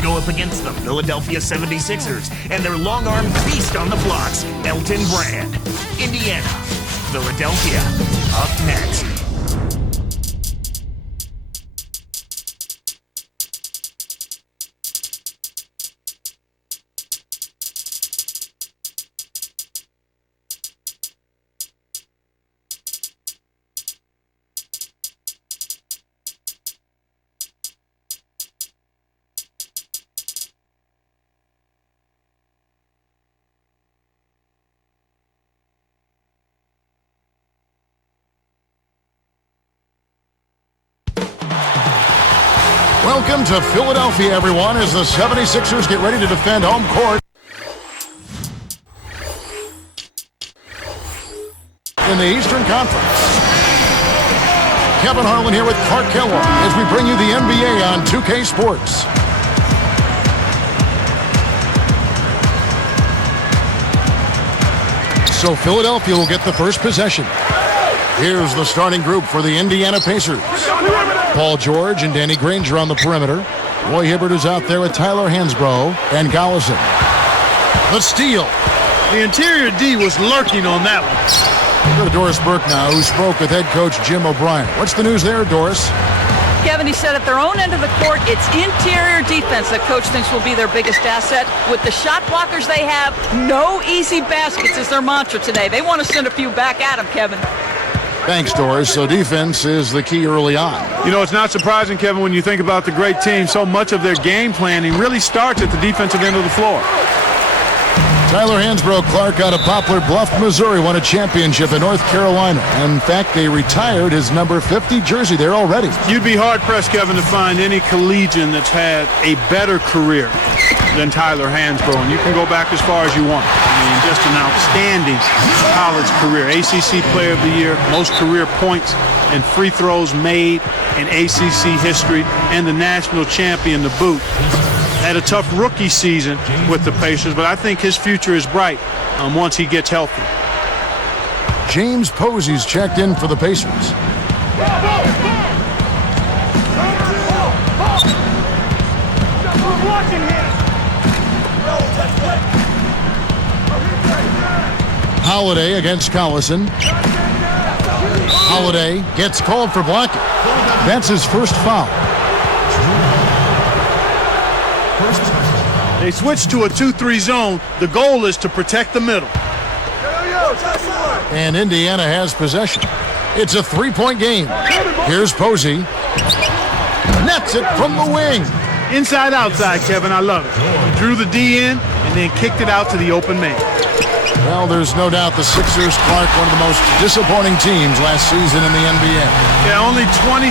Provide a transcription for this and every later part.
Pacers go up against the Philadelphia 76ers and their long-armed beast on the blocks, Elton Brand. Indiana, Philadelphia, up next. Welcome to Philadelphia, everyone, as the 76ers get ready to defend home court in the Eastern Conference. Kevin Harlan here with Clark Kellogg as we bring you the NBA on 2K Sports. So Philadelphia will get the first possession. Here's the starting group for the Indiana Pacers. Paul George and Danny Granger on the perimeter. Roy Hibbert is out there with Tyler Hansbrough and Gollison. The steal. The interior D was lurking on that one. Go to Doris Burke now, who spoke with head coach Jim O'Brien. What's the news there, Doris? Kevin, he said at their own end of the court, it's interior defense that coach thinks will be their biggest asset. With the shot blockers they have, no easy baskets is their mantra today. They want to send a few back at them, Kevin. Thanks, Doris. So defense is the key early on. You know, it's not surprising, Kevin, when you think about the great team. So much of their game planning really starts at the defensive end of the floor. Tyler Hansbrough, Clark out of Poplar Bluff, Missouri, won a championship in North Carolina. In fact, they retired his number 50 jersey there already. You'd be hard-pressed, Kevin, to find any collegian that's had a better career than Tyler Hansbrough, and you can go back as far as you want. I mean, just an outstanding college career. ACC Player of the Year, most career points and free throws made in ACC history, and the national champion to boot. Had a tough rookie season with the Pacers, but I think his future is bright once he gets healthy. James Posey's checked in for the Pacers. Holiday against Collison. Holiday gets called for blocking. That's his first foul. They switch to a 2-3 zone. The goal is to protect the middle. And Indiana has possession. It's a three-point game. Here's Posey. Nets it from the wing. Inside, outside, Kevin. I love it. He drew the D in and then kicked it out to the open man. Well, there's no doubt the Sixers, Clark, one of the most disappointing teams last season in the NBA. Yeah, only 27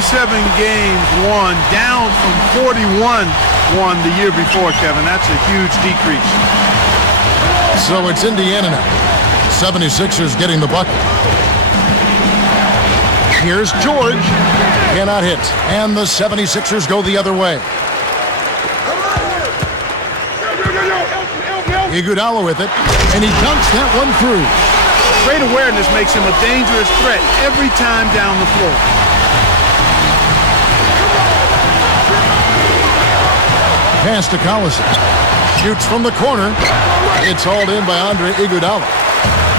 games won, down from 41 won the year before, Kevin. That's a huge decrease. So it's Indiana now. 76ers getting the bucket. Here's George. Cannot hit. And the 76ers go the other way. Iguodala with it, and he dunks that one through. Great awareness makes him a dangerous threat every time down the floor. Pass to Collison. Shoots from the corner. It's hauled in by Andre Iguodala.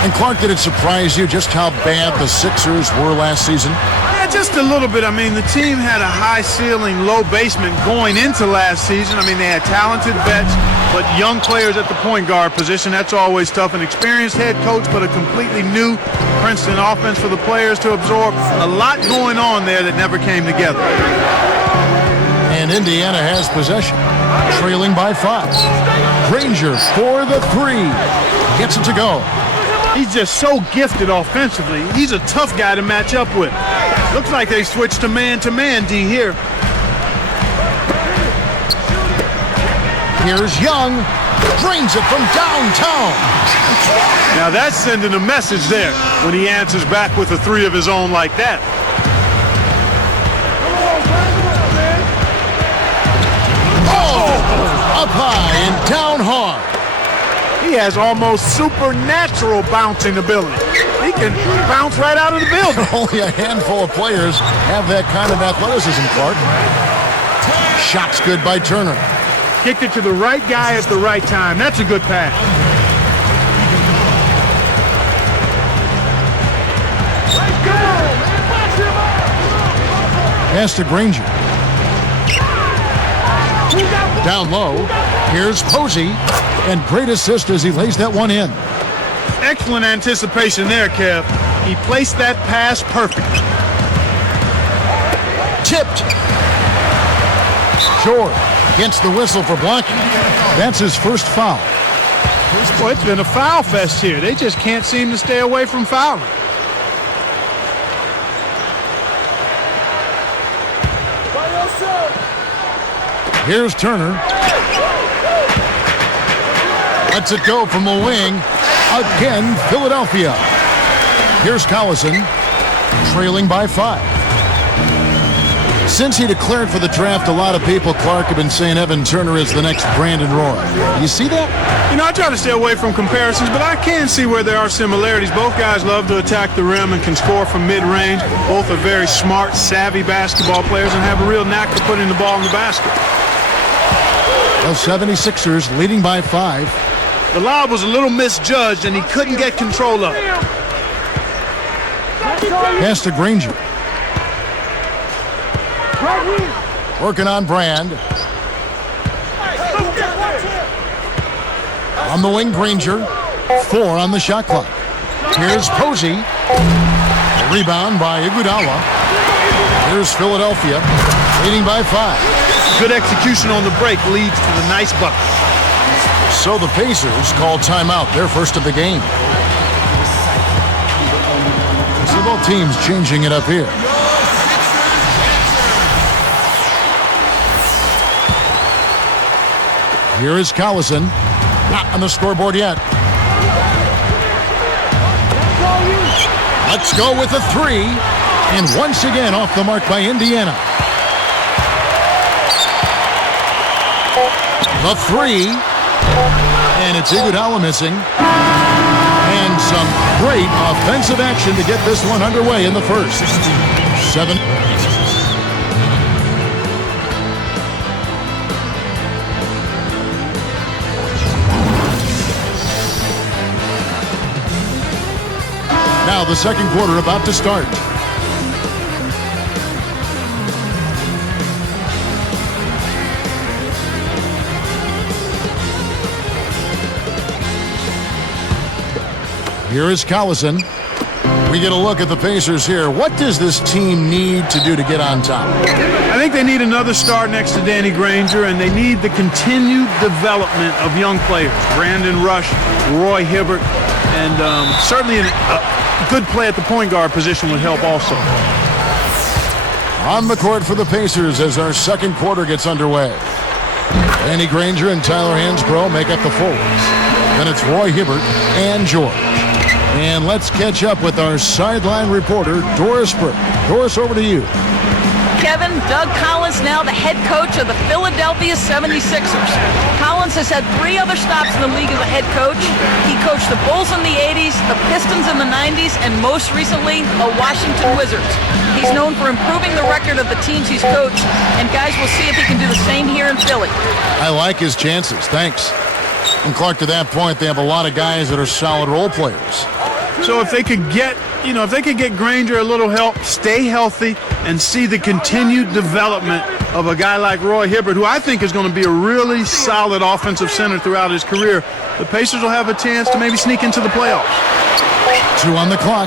And Clark, did it surprise you just how bad the Sixers were last season? Yeah, just a little bit. I mean, the team had a high ceiling, low basement going into last season. I mean, they had talented vets, but young players at the point guard position, that's always tough. An experienced head coach, but a completely new Princeton offense for the players to absorb. A lot going on there that never came together. And Indiana has possession, trailing by 5. Granger for the 3. Gets it to go. He's just so gifted offensively. He's a tough guy to match up with. Looks like they switched to man D here. Here's Young. Drains it from downtown. Now that's sending a message there when he answers back with a 3 of his own like that. Oh! Up high and down hard. He has almost supernatural bouncing ability. He can bounce right out of the building. Only a handful of players have that kind of athleticism, Clark. Shot's good by Turner. Kicked it to the right guy at the right time. That's a good pass. Pass to Granger. Down low. Here's Posey. And great assist as he lays that one in. Excellent anticipation there, Kev. He placed that pass perfectly. Tipped. George gets the whistle for blocking. That's his first foul. Boy, it's been a foul fest here. They just can't seem to stay away from fouling. Here's Turner. Lets it go from the wing. Again, Philadelphia. Here's Collison, trailing by 5. Since he declared for the draft, a lot of people, Clark, have been saying Evan Turner is the next Brandon Roy. You see that? You know, I try to stay away from comparisons, but I can see where there are similarities. Both guys love to attack the rim and can score from mid-range. Both are very smart, savvy basketball players and have a real knack for putting the ball in the basket. The 76ers leading by 5. The lob was a little misjudged, and he couldn't get control of it. Pass to Granger. Working on Brand. On the wing, Granger. 4 on the shot clock. Here's Posey. A rebound by Iguodala. Here's Philadelphia, leading by 5. Good execution on the break leads to the nice bucket. So the Pacers call timeout, their first of the game. So both teams changing it up here. Here is Collison. Not on the scoreboard yet. Let's go with a 3. And once again off the mark by Indiana. The 3. And it's Iguodala missing. And some great offensive action to get this one underway in the first. 7. Now the second quarter about to start. Here is Collison. We get a look at the Pacers here. What does this team need to do to get on top? I think they need another star next to Danny Granger, and they need the continued development of young players. Brandon Rush, Roy Hibbert, and certainly a good play at the point guard position would help also. On the court for the Pacers as our second quarter gets underway. Danny Granger and Tyler Hansbrough make up the forwards. Then it's Roy Hibbert and George. And let's catch up with our sideline reporter, Doris Burke. Doris, over to you. Kevin, Doug Collins now the head coach of the Philadelphia 76ers. Collins has had 3 other stops in the league as a head coach. He coached the Bulls in the 80s, the Pistons in the 90s, and most recently, the Washington Wizards. He's known for improving the record of the teams he's coached, and guys, we'll see if he can do the same here in Philly. I like his chances. Thanks. And Clark, to that point, they have a lot of guys that are solid role players. So if they could get, if they could get Granger a little help, stay healthy, and see the continued development of a guy like Roy Hibbert, who I think is going to be a really solid offensive center throughout his career, the Pacers will have a chance to maybe sneak into the playoffs. 2 on the clock.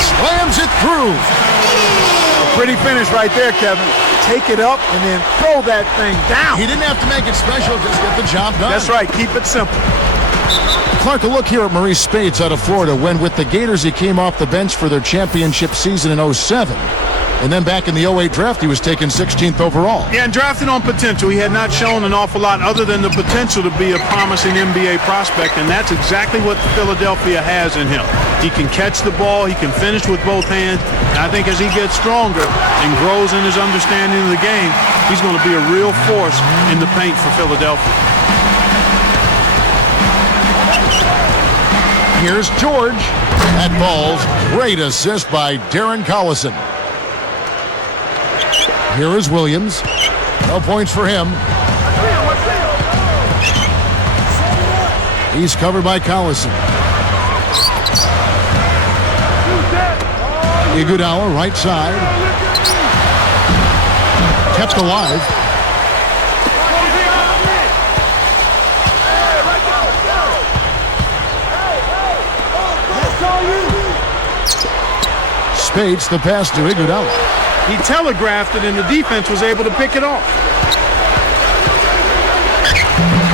Slams it through. A pretty finish right there, Kevin. Take it up and then throw that thing down. He didn't have to make it special, just get the job done. That's right. Keep it simple. Clark, a look here at Maurice Spades out of Florida, when with the Gators he came off the bench for their championship season in 07. And then back in the 08 draft, he was taken 16th overall. Yeah, and drafted on potential. He had not shown an awful lot other than the potential to be a promising NBA prospect, and that's exactly what Philadelphia has in him. He can catch the ball. He can finish with both hands. And I think as he gets stronger and grows in his understanding of the game, he's going to be a real force in the paint for Philadelphia. Here's George. That ball's great assist by Darren Collison. Here is Williams. No points for him. He's covered by Collison. Iguodala, right side. Kept alive. Spades the pass to Iguodala. He telegraphed it, and the defense was able to pick it off.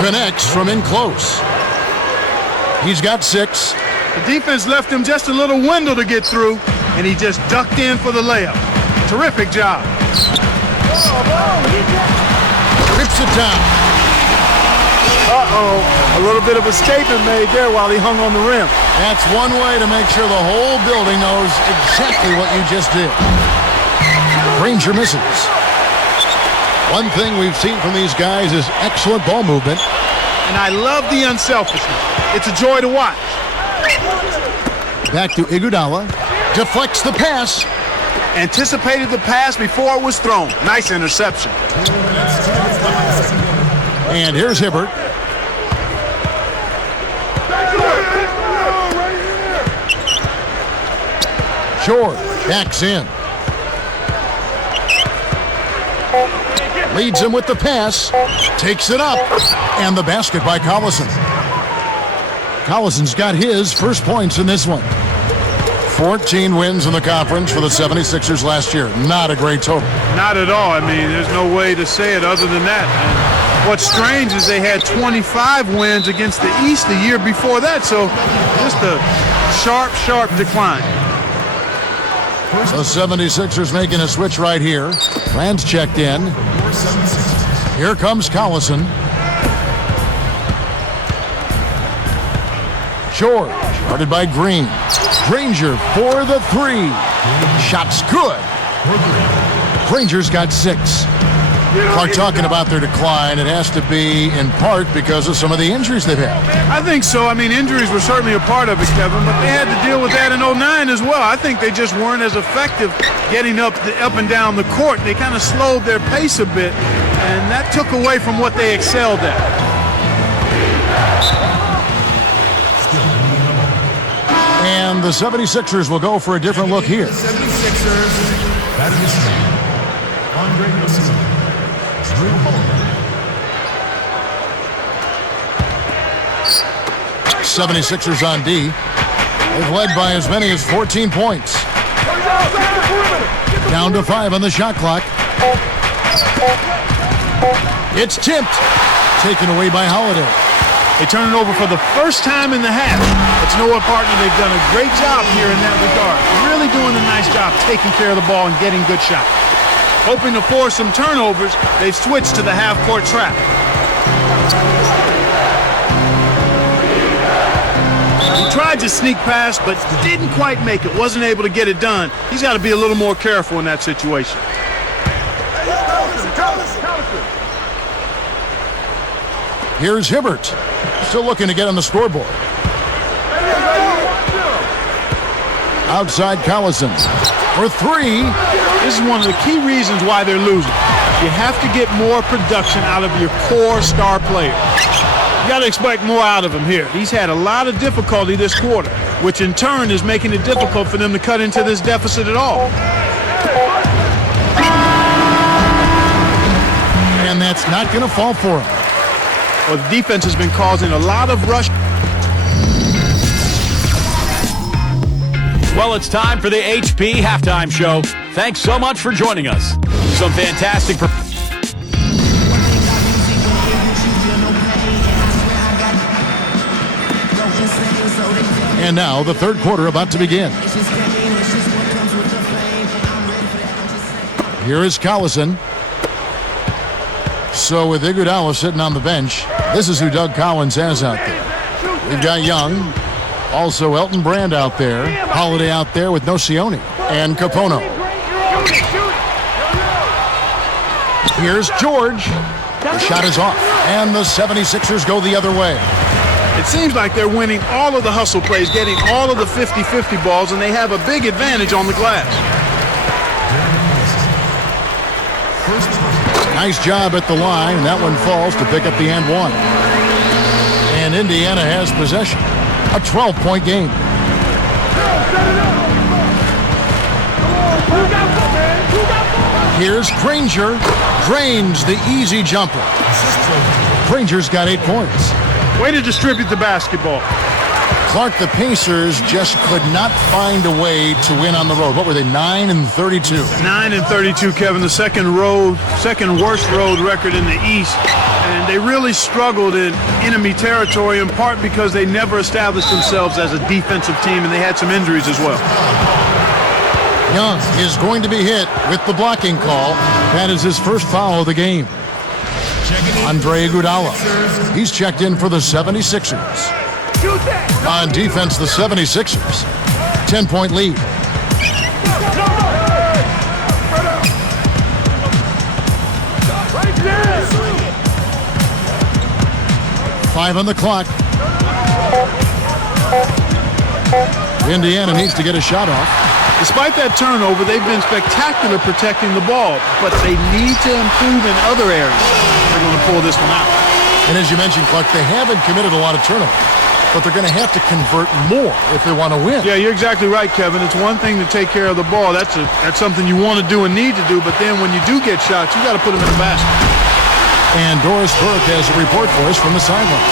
Connects from in close. He's got 6. The defense left him just a little window to get through, and he just ducked in for the layup. Terrific job. Rips it down. Uh-oh. A little bit of escaping made there while he hung on the rim. That's one way to make sure the whole building knows exactly what you just did. Granger misses. One thing we've seen from these guys is excellent ball movement. And I love the unselfishness. It's a joy to watch. Back to Iguodala. Deflects the pass. Anticipated the pass before it was thrown. Nice interception. And here's Hibbert. George backs in. Leads him with the pass. Takes it up. And the basket by Collison. Collison's got his first points in this one. 14 wins in the conference for the 76ers last year. Not a great total. Not at all. I mean, there's no way to say it other than that. And what's strange is they had 25 wins against the East the year before that. So just a sharp, sharp decline. The 76ers making a switch right here. Franz checked in. Here comes Collison. George, guarded by Green. Granger for the 3. Shot's good. Granger's got 6. Clark talking about their decline. It has to be in part because of some of the injuries they've had. I think so. I mean, injuries were certainly a part of it, Kevin, but they had to deal with that in 09 as well. I think they just weren't as effective getting up and down the court. They kind of slowed their pace a bit, and that took away from what they excelled at. And the 76ers will go for a different look here. 76ers on D. They've led by as many as 14 points. Down to 5 on the shot clock. It's tipped. Taken away by Holiday. They turn it over for the first time in the half. But you know what, partner? They've done a great job here in that regard. Really doing a nice job taking care of the ball and getting good shots. Hoping to force some turnovers, they've switched to the half-court trap. He tried to sneak past, but didn't quite make it. Wasn't able to get it done. He's got to be a little more careful in that situation. Here's Hibbert. Still looking to get on the scoreboard. Outside Collison for 3. This is one of the key reasons why they're losing. You have to get more production out of your core star player. You got to expect more out of him here. He's had a lot of difficulty this quarter, which in turn is making it difficult for them to cut into this deficit at all. And that's not going to fall for him. Well, the defense has been causing a lot of rush. Well, it's time for the HP Halftime Show. Thanks so much for joining us. Some fantastic... And now the third quarter about to begin. Here is Collison. So with Iguodala sitting on the bench, this is who Doug Collins has out there. We've got Young, also Elton Brand out there, Holiday out there with Nocioni, and Capono. Here's George. The shot is off, and the 76ers go the other way. It seems like they're winning all of the hustle plays, getting all of the 50-50 balls, and they have a big advantage on the glass. First Nice job at the line, and that one falls to pick up the and one. And And Indiana has possession. A 12-point game. Here's Granger. Drains the easy jumper. Granger's got 8 points. Way to distribute the basketball. Clark, the Pacers just could not find a way to win on the road. What were they, 9-32? 9-32, Kevin, the second worst road record in the East. And they really struggled in enemy territory, in part because they never established themselves as a defensive team, and they had some injuries as well. Young is going to be hit with the blocking call. That is his first foul of the game. Andre Iguodala. He's checked in for the 76ers. On defense, the 76ers. 10-point lead. Five on the clock. Indiana needs to get a shot off. Despite that turnover, they've been spectacular protecting the ball, but they need to improve in other areas. They're going to pull this one out. And as you mentioned, Clark, they haven't committed a lot of turnovers, but they're going to have to convert more if they want to win. Yeah, you're exactly right, Kevin. It's one thing to take care of the ball. That's something you want to do and need to do, but then when you do get shots, you got to put them in the basket. And Doris Burke has a report for us from the sideline.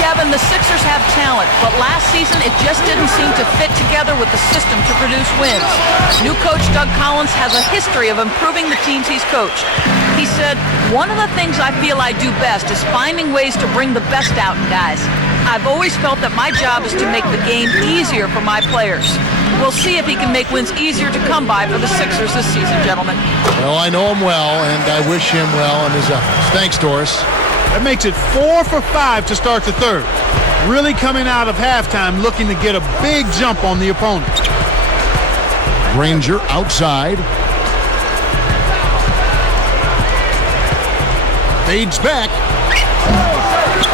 Kevin, the Sixers have talent, but last season it just didn't seem to fit together with the system to produce wins. New coach Doug Collins has a history of improving the teams he's coached. He said, "One of the things I feel I do best is finding ways to bring the best out in guys. I've always felt that my job is to make the game easier for my players." We'll see if he can make wins easier to come by for the Sixers this season, gentlemen. Well, I know him well, and I wish him well in his efforts. Thanks, Doris. That makes it 4 for 5 to start the third. Really coming out of halftime looking to get a big jump on the opponent. Granger outside. Fades back.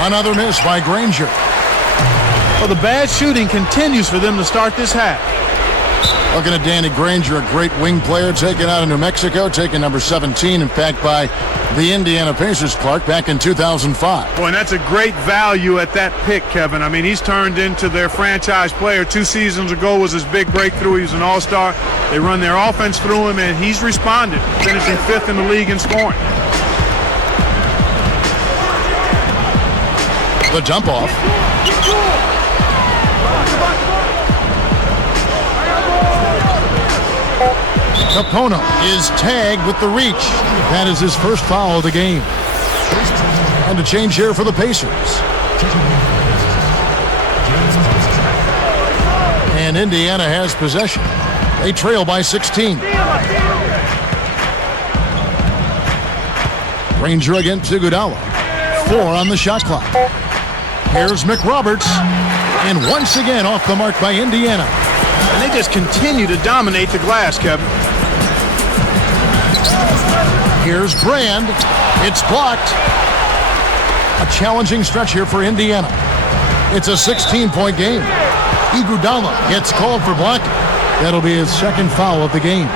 Another miss by Granger. Well, the bad shooting continues for them to start this half. Looking at Danny Granger, a great wing player taken out of New Mexico, taken number 17, in fact, by the Indiana Pacers, Clark, back in 2005. Boy, and that's a great value at that pick, Kevin. I mean, he's turned into their franchise player. 2 seasons ago was his big breakthrough. He was an all-star. They run their offense through him, and he's responded, finishing 5th in the league in scoring. The dump off. Capono is tagged with the reach. That is his first foul of the game. And a change here for the Pacers. And Indiana has possession. They trail by 16. Granger against Iguodala. 4 on the shot clock. Here's McRoberts. And once again off the mark by Indiana. And they just continue to dominate the glass, Kevin. Here's Brand. It's blocked. A challenging stretch here for Indiana. It's a 16-point game. Iguodala gets called for blocking. That'll be his second foul of the game.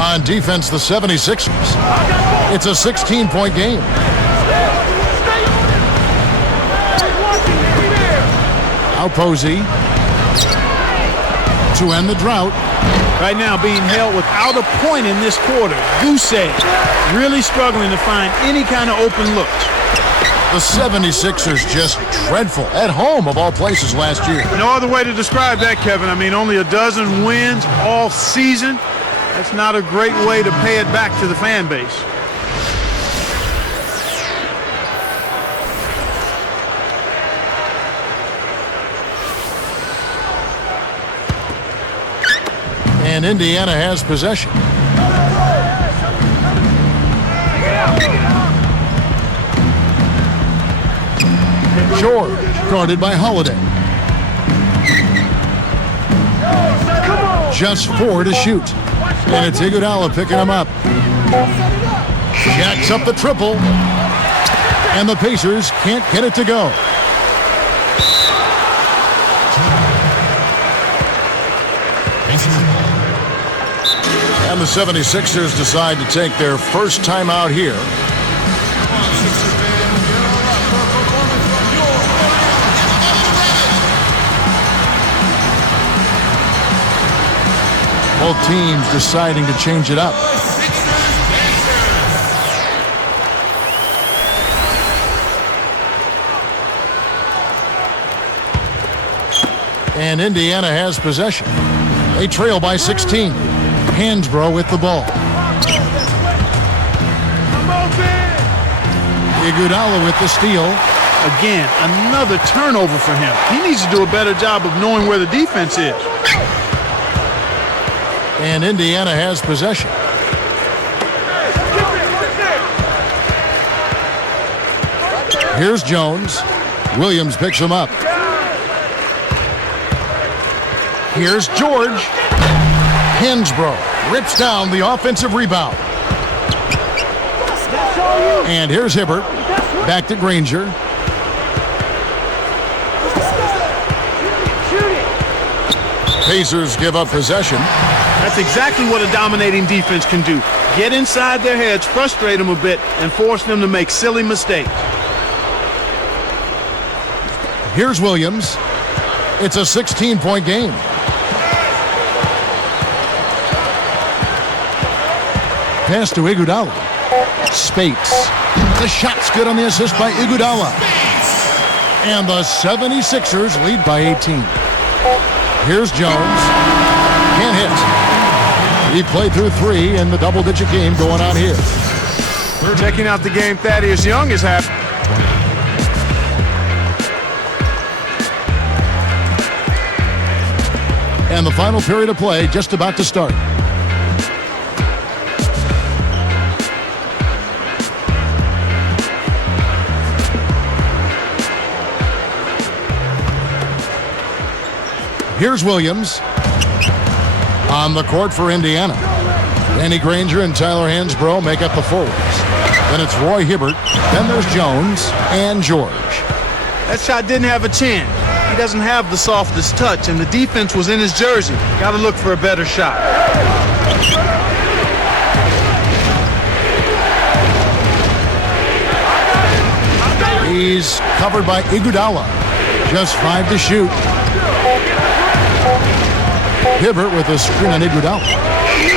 On defense, the 76ers. It's a 16-point game. Now Posey to end the drought. Right now being held without a point in this quarter. Gousse really struggling to find any kind of open looks. The 76ers just dreadful at home of all places last year. No other way to describe that, Kevin. I mean, only a dozen wins all season. That's not a great way to pay it back to the fan base. And Indiana has possession. George, guarded by Holiday. Just 4 to shoot. And it's Iguodala picking him up. Jacks up the triple. And the Pacers can't get it to go. And the 76ers decide to take their first time out here. Both teams deciding to change it up. And Indiana has possession. They trail by 16. Hansbrough with the ball. Iguodala with the steal. Again, another turnover for him. He needs to do a better job of knowing where the defense is. And Indiana has possession. Here's Jones. Williams picks him up. Here's George. Hansbrough rips down the offensive rebound. And here's Hibbert. Back to Granger. Pacers give up possession. That's exactly what a dominating defense can do. Get inside their heads, frustrate them a bit, and force them to make silly mistakes. Here's Williams. It's a 16-point game. Pass to Iguodala. Spates. The shot's good on the assist by Iguodala. And the 76ers lead by 18. Here's Jones. Can't hit. He played through 3 in the double-digit game going on here. Checking out the game Thaddeus Young is having. And the final period of play just about to start. Here's Williams on the court for Indiana. Danny Granger and Tyler Hansbrough make up the forwards. Then it's Roy Hibbert. Then there's Jones and George. That shot didn't have a chin. He doesn't have the softest touch, and the defense was in his jersey. Got to look for a better shot. He's covered by Iguodala. Just 5 to shoot. Hibbert with a screen on Iguodala.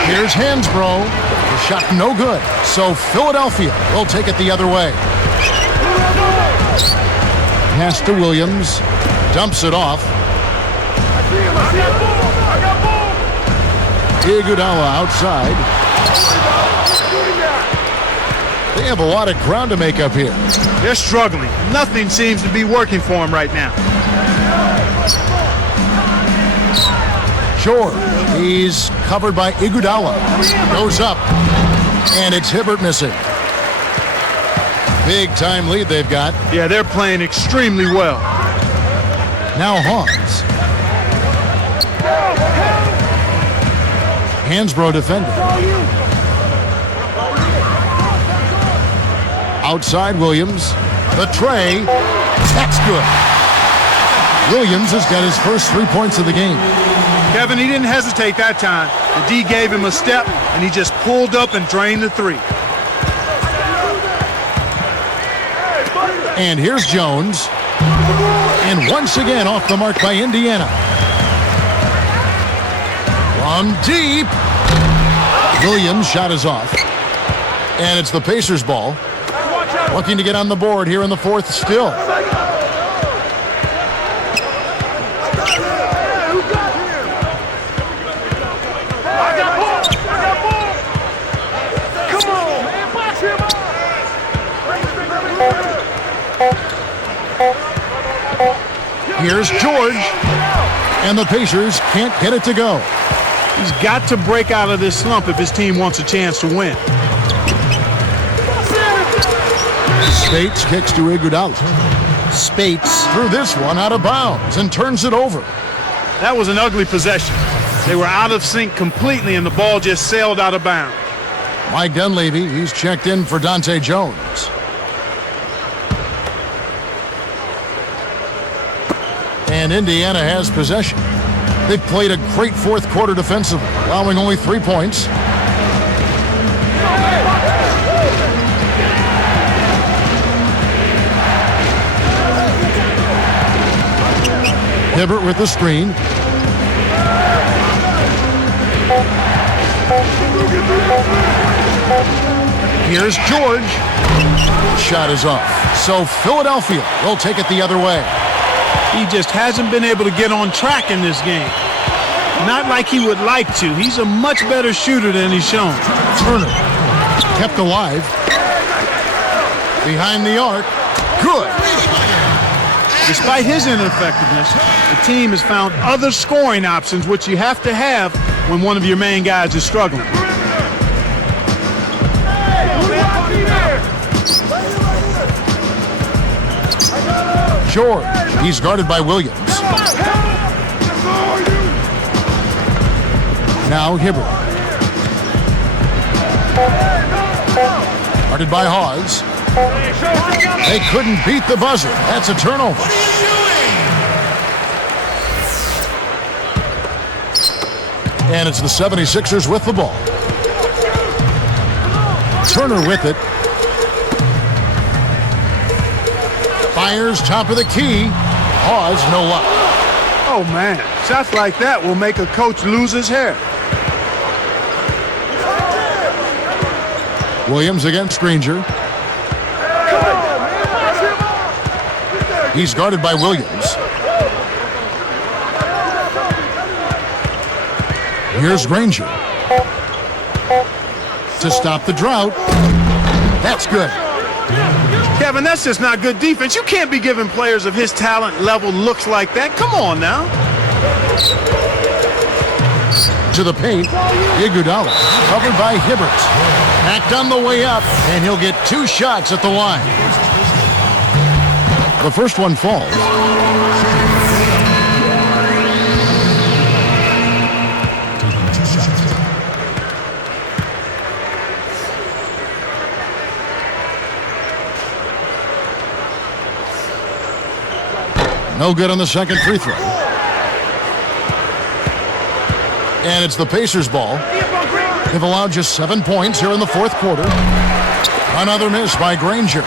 Here's Hansbrough. The shot no good. So Philadelphia will take it the other way. Pass to Williams. Dumps it off. Iguodala outside. They have a lot of ground to make up here. They're struggling. Nothing seems to be working for them right now. George, he's covered by Iguodala. Goes up, and it's Hibbert missing. Big time lead they've got. Yeah, they're playing extremely well. Now Hawes. Hansbrough defending. Outside Williams. The tray. That's good. Williams has got his first 3 points of the game. Kevin, he didn't hesitate that time. The D gave him a step, and he just pulled up and drained the 3. And here's Jones. And once again off the mark by Indiana. From deep. Williams' shot is off. And it's the Pacers' ball. Looking to get on the board here in the fourth still. Here's George, and the Pacers can't get it to go. He's got to break out of this slump if his team wants a chance to win. Spates kicks to Iguodala. Spates threw this one out of bounds and turns it over. That was an ugly possession. They were out of sync completely, and the ball just sailed out of bounds. Mike Dunleavy, he's checked in for Dante Jones. And Indiana has possession. They've played a great fourth quarter defensively, allowing only 3 points. Hibbert with the screen. Here's George. Shot is off. So Philadelphia will take it the other way. He just hasn't been able to get on track in this game. Not like he would like to. He's a much better shooter than he's shown. Turner kept alive. Behind the arc. Good. Despite his ineffectiveness, the team has found other scoring options, which you have to have when one of your main guys is struggling. George, he's guarded by Williams. Now Hibbert. Guarded by Hawes. They couldn't beat the buzzer. That's a turnover. And it's the 76ers with the ball. Turner with it. Fires top of the key. Hawes, no luck. Oh, man. Shots like that will make a coach lose his hair. Williams against Granger. He's guarded by Williams. Here's Granger. To stop the drought. That's good. Kevin, that's just not good defense. You can't be giving players of his talent level looks like that. Come on now. To the paint. Iguodala covered by Hibbert. Backed on the way up, and he'll get 2 shots at the line. The first one falls. No good on the second free throw. And it's the Pacers' ball. They've allowed just 7 points here in the fourth quarter. Another miss by Granger.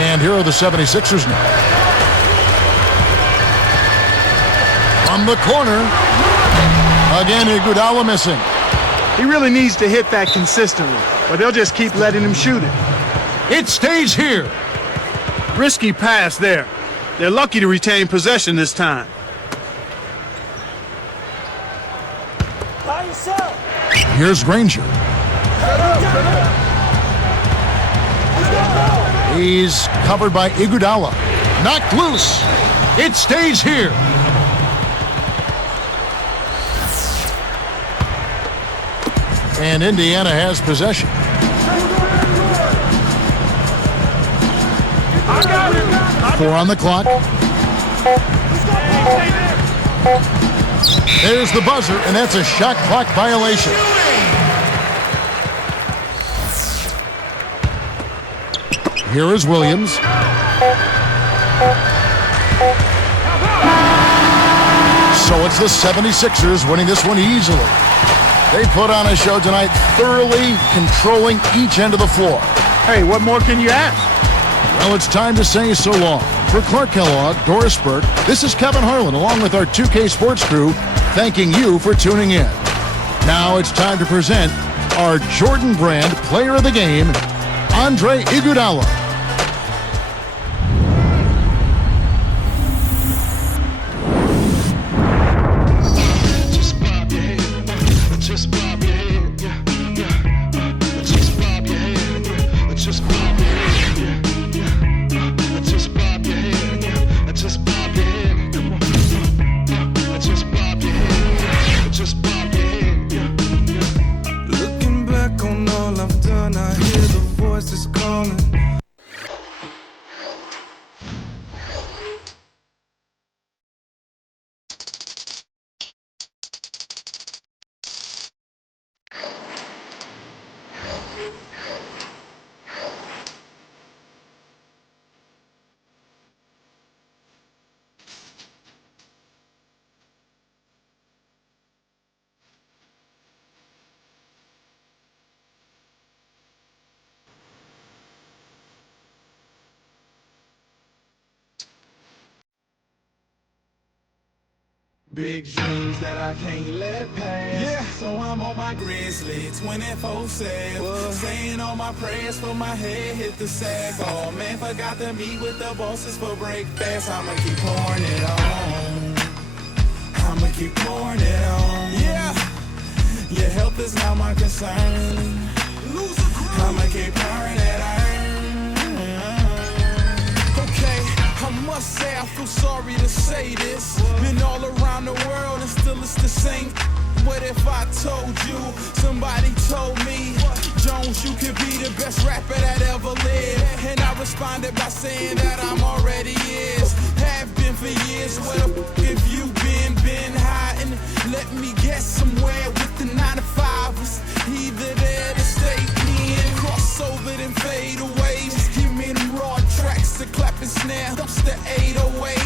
And here are the 76ers now. From the corner. Again, Iguodala missing. He really needs to hit that consistently, but they'll just keep letting him shoot it. It stays here. Risky pass there. They're lucky to retain possession this time. Here's Granger. He's covered by Iguodala. Knocked loose. It stays here. And Indiana has possession. Four on the clock. There's the buzzer, and that's a shot clock violation. Here is Williams. So it's the 76ers winning this one easily. They put on a show tonight, thoroughly controlling each end of the floor. Hey, what more can you ask? Well, it's time to say so long. For Clark Kellogg, Doris Burke, this is Kevin Harlan, along with our 2K Sports crew, thanking you for tuning in. Now it's time to present our Jordan Brand Player of the Game, Andre Iguodala. Big dreams that I can't let pass. Yeah. So I'm on my grizzly 24/7. Saying all my prayers for my head hit the sack. Oh man, forgot to meet with the bosses for breakfast. I'ma keep pouring it on. I'ma keep pouring it on. Yeah. Your health is not my concern. I'ma keep pouring it on. Okay, I must say I feel sorry to say this. Been all around the world and still it's the same. What if I told you, somebody told me, Jones, you could be the best rapper that ever lived? And I responded by saying that I'm already is. Have been for years, where the f have you been hiding? Let me guess, somewhere with the 9 to 5ers. Either there to stay in, cross over then fade away. Just give me them raw tracks to clap and snare, dumps the 808.